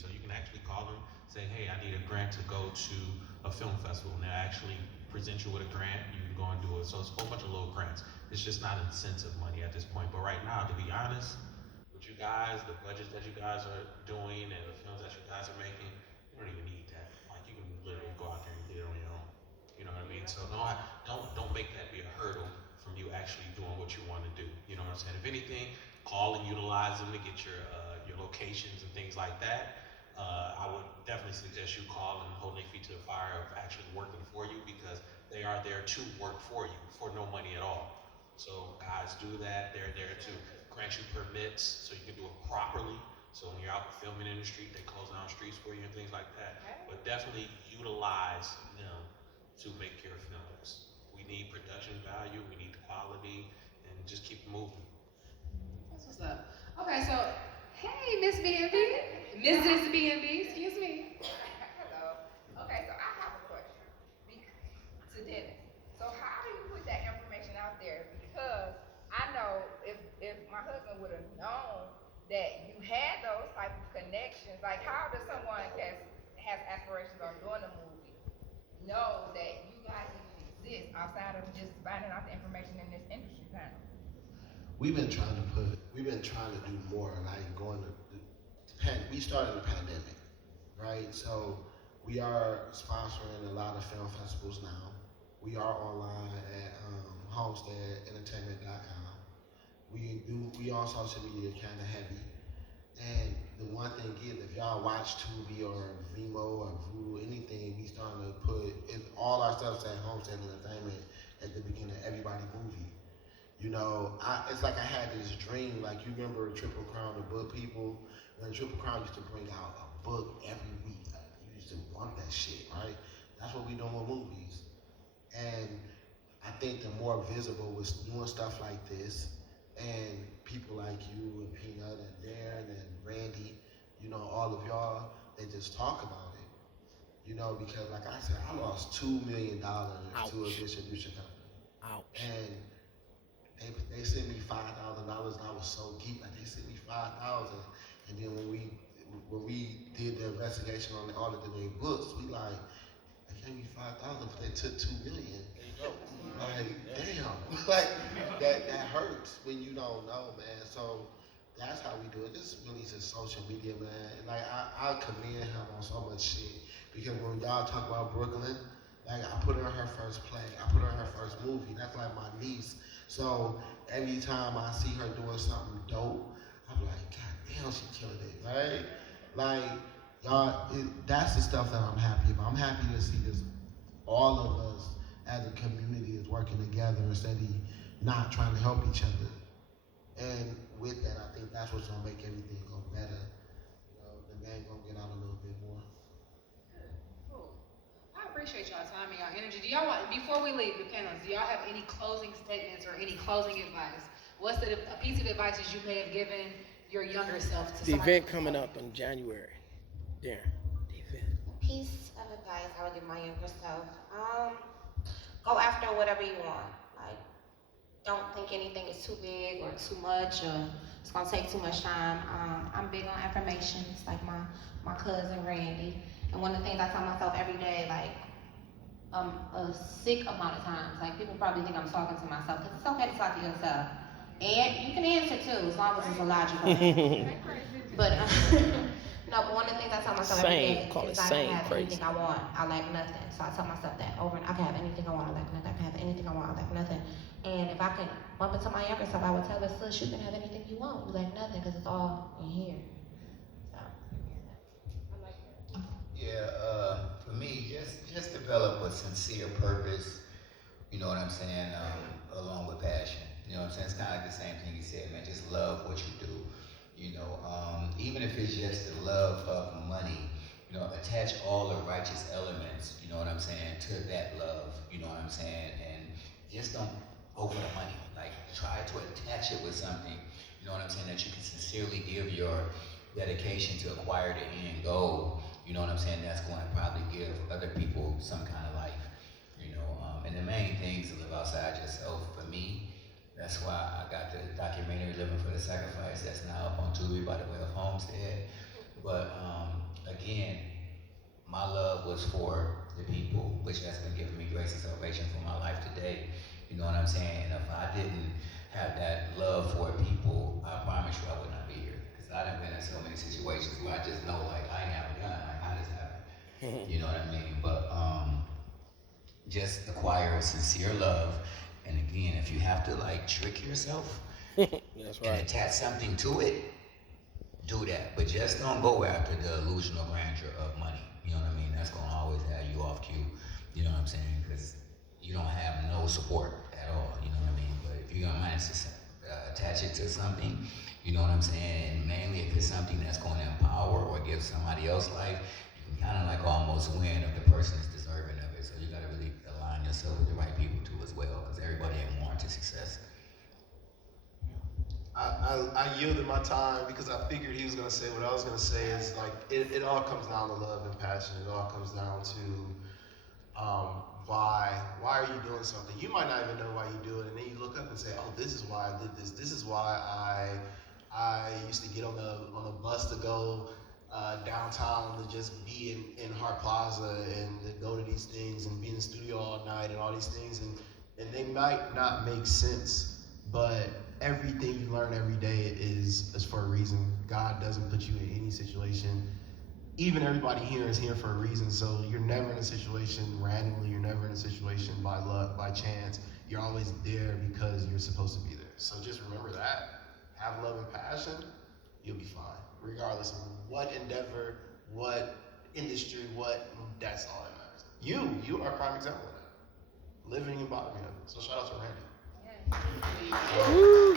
So you can actually call them, say, hey, I need a grant to go to a film festival, and they'll actually present you with a grant. You can go and do it. So it's a whole bunch of little grants. It's just not incentive money at this point. But right now, to be honest, with you guys, the budgets that you guys are doing, and the films that you guys are making, you don't even need that. Like you can literally go out there and get it on your own. You know what I mean? So no, don't make that be a hurdle from you actually doing what you want to do. You know what I'm saying? If anything, call and utilize them to get your locations and things like that. I would definitely suggest you call and hold their feet to the fire of actually working for you, because they are there to work for you for no money at all. So guys do that. They're there to grant you permits so you can do it properly. So when you're out filming in the street, they close down streets for you and things like that. But definitely utilize them to make your films. We need production value, we need quality, and just keep moving. That's what's up. Okay, so hey, Miss BNB, Mrs. BNB, excuse me. Hello. Okay, so I have a question to Dennis. So how do you put that information out there? Because I know if my husband would have known that you had those type of connections, like how does someone that has aspirations on doing a movie know that you guys even exist outside of just finding out the information in this industry panel? We've been trying to do more, like we started the pandemic, right? So we are sponsoring a lot of film festivals now. We are online at homesteadentertainment.com. We on social media kind of heavy. And the one thing is, if y'all watch Tubi or Vimo or Voodoo, anything, we starting to put all our stuff at Homestead Entertainment at the beginning of everybody movie. You know, it's like I had this dream. Like you remember Triple Crown, the book people, when Triple Crown used to bring out a book every week. Like, you used to want that shit, right? That's what we doing with movies. And I think the more visible was doing stuff like this, and people like you and Peanut and Darren and Randy, you know, all of y'all, they just talk about it. You know, because like I said, I lost $2 million to a distribution company. Ouch. And they sent me $5,000, and I was so geeked. Like they sent me 5,000, and then when we did the investigation on the audit of their books, we like they gave me 5,000, but they took 2 million. There you go. Like damn, like that hurts when you don't know, man. So that's how we do it. This really is just social media, man. Like I commend him on so much shit, because when y'all talk about Brooklyn, like I put her in her first play, I put her in her first movie. That's like my niece. So every time I see her doing something dope, I'm like, God damn, she killed it, right? Like y'all, that's the stuff that I'm happy about. I'm happy to see this. All of us as a community is working together instead of not trying to help each other. And with that, I think that's what's gonna make everything go better. You know, the name gonna get out a little bit more. Cool. I appreciate y'all time and y'all energy. Do y'all want, before we leave the panels, do y'all have any closing statements or any closing advice? What's a piece of advice that you may have given your younger self to The somebody? event coming up in January. Darren, the event. Piece of advice I would give my younger self. Go after whatever you want. Like, don't think anything is too big or too much or it's gonna take too much time. I'm big on affirmations, like my cousin Randy. And one of the things I tell myself every day, like a sick amount of times, like people probably think I'm talking to myself, because it's okay to talk to yourself. And you can answer too, as long as it's a logical answer. But no, but one of the things I tell myself every day is I can have anything I want, I lack nothing. So I tell myself that over and I can have anything I want, I lack nothing. I can have anything I want, I lack nothing. And if I can bump into my younger self, I would tell her, sis, you can have anything you want, you lack nothing, because it's all in here. So, Yeah, for me, just develop a sincere purpose. You know what I'm saying? Along with passion. You know what I'm saying? It's kind of like the same thing you said, man. Just love what you do. You know, even if it's just the love of money, you know, attach all the righteous elements, you know what I'm saying, to that love, you know what I'm saying, and just don't go for the money. Like, try to attach it with something, you know what I'm saying, that you can sincerely give your dedication to acquire the end goal, you know what I'm saying, that's going to probably give other people some kind of life, you know, and the main thing is to live outside yourself. For me, that's why I got the documentary Living for the Sacrifice that's now up on Tubi by the way of Homestead. But my love was for the people, which has been giving me grace and salvation for my life today. You know what I'm saying? And if I didn't have that love for people, I promise you I would not be here. Because I done been in so many situations where I just know, like, I ain't have a gun, like, how this happened? You know what I mean? But just acquire a sincere love. And again, if you have to, like, trick yourself That's and right. attach something to it, do that. But just don't go after the illusional grandeur of money. You know what I mean? That's gonna always have you off cue. You know what I'm saying? Because you don't have no support at all. You know what I mean? But if you're gonna manage to attach it to something, you know what I'm saying? And mainly if it's something that's going to empower or give somebody else life, you can kind of like almost win if the person is deserving of it. So you gotta really align yourself with the right people too as well, because everybody ain't warranted success. I yielded my time because I figured he was gonna say what I was gonna say. Is like it all comes down to love and passion. It all comes down to why are you doing something? You might not even know why you do it, and then you look up and say, oh, this is why I did this. This is why I used to get on the bus to go downtown to just be in Hart Plaza and to go to these things and be in the studio all night and all these things, and they might not make sense, but everything you learn every day is for a reason. God doesn't put you in any situation. Even everybody here is here for a reason, so you're never in a situation randomly, you're never in a situation by luck, by chance. You're always there because you're supposed to be there. So just remember that. Have love and passion, you'll be fine. Regardless of what endeavor, what industry, that's all that matters. You are a prime example of that. Living and embodiment of it. So shout out to Randy. Woo.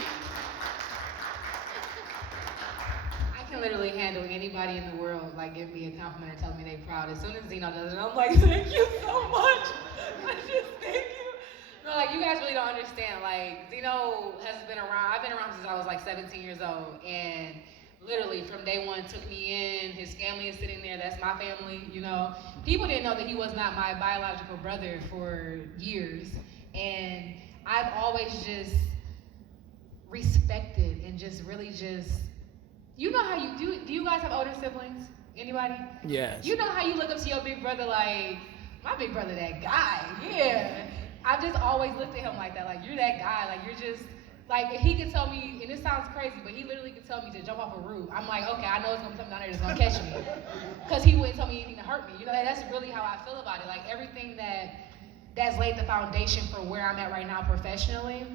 I can literally handle anybody in the world, like, give me a compliment or tell me they're proud. As soon as Zeno does it, I'm like, thank you so much. I just thank you. No, like, you guys really don't understand. Like, Zeno has been around. I've been around since I was like 17 years old, and literally from day one took me in. His family is sitting there. That's my family. You know, people didn't know that he was not my biological brother for years, and I've always just respected and just really just, you know how you do you guys have older siblings? Anybody? Yes. You know how you look up to your big brother like, my big brother that guy, yeah. I've just always looked at him like that, like, you're that guy, like, you're just, like, he could tell me, and it sounds crazy, but he literally could tell me to jump off a roof. I'm like, okay, I know it's gonna be something down there that's gonna catch me. Because he wouldn't tell me anything to hurt me. You know, that's really how I feel about it. Like, everything that's laid the foundation for where I'm at right now professionally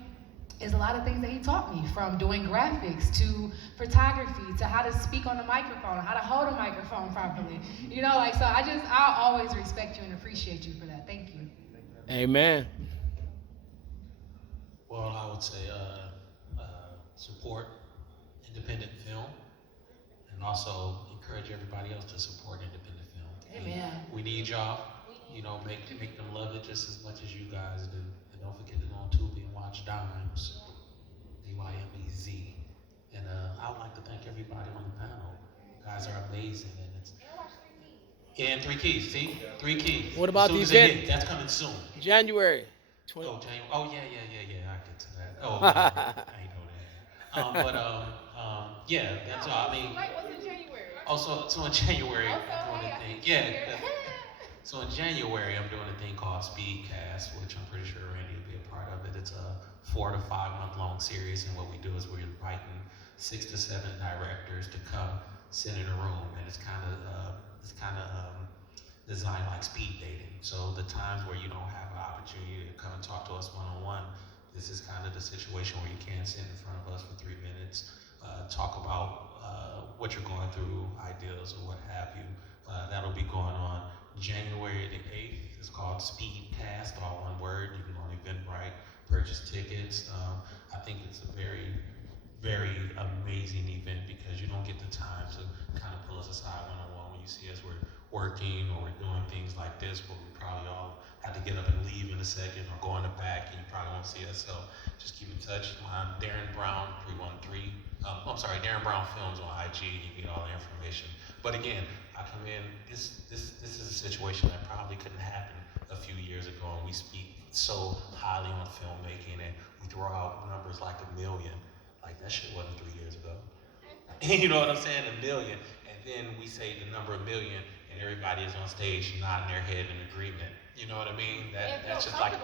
is a lot of things that he taught me, from doing graphics to photography to how to speak on the microphone, how to hold a microphone properly. You know, like, so I'll always respect you and appreciate you for that. Thank you. Amen. Well, I would say support independent film, and also encourage everybody else to support independent film. Amen. We need y'all. You know, make them love it just as much as you guys do. And don't forget to go on Tubi and watch Dimes, D-Y-M-E-Z. And I would like to thank everybody on the panel. You guys are amazing, and it's and 3 Keys. See, 3 Keys. What about As soon the as it event? hit, that's coming soon. January 20. Oh, January. Oh, yeah. I get to that. Oh, I ain't know that. Yeah, that's all. I mean, Like, what's in January? so in January, Also, I'm doing hey, a I thing. think Yeah. you're- So in January, I'm doing a thing called Speedcast, which I'm pretty sure Randy will be a part of it. It's a 4 to 5 month long series, and what we do is we're inviting 6 to 7 directors to come sit in a room, and it's kind of designed like speed dating. So the times where you don't have an opportunity to come and talk to us one-on-one, this is kind of the situation where you can sit in front of us for 3 minutes, talk about what you're going through, ideas or what have you. That'll be going on January the 8th. It's called Speedcast, all one word. You can go on Eventbrite, purchase tickets. I think it's a very, very amazing event because you don't get the time to kind of pull us aside one-on-one when you see us. We're working or we're doing things like this, but we probably all have to get up and leave in a second or go in the back, and you probably won't see us. So just keep in touch. I'm Darren Brown 313. Darren Brown Films on IG. You get all the information. But again, I come in. This is a situation that probably couldn't happen a few years ago, and we speak so highly on filmmaking, and we throw out numbers like 1 million. Like, that shit wasn't 3 years ago. You know what I'm saying? 1 million. And then we say the number 1 million, and and everybody is on stage nodding their head in agreement. You know what I mean? That's just like,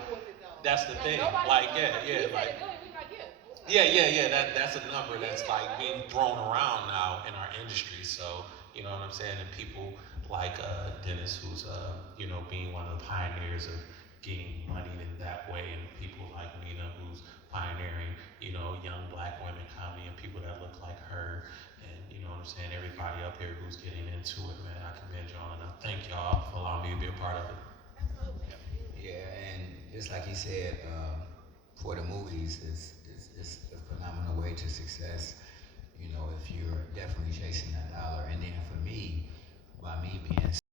that's the thing. Like, that's a number that's like being thrown around now in our industry. So, you know what I'm saying? And people like Dennis, who's being one of the pioneers of getting money in that way, and people like Mina, who's pioneering, young black women comedy and people that look like her, and you know what I'm saying, everybody up here who's getting into it, man. I commend y'all, and I thank y'all for allowing me to be a part of it. Yeah, and just like he said, for the movies, it's a phenomenal way to success. If you're definitely chasing that dollar, and then for me, by me being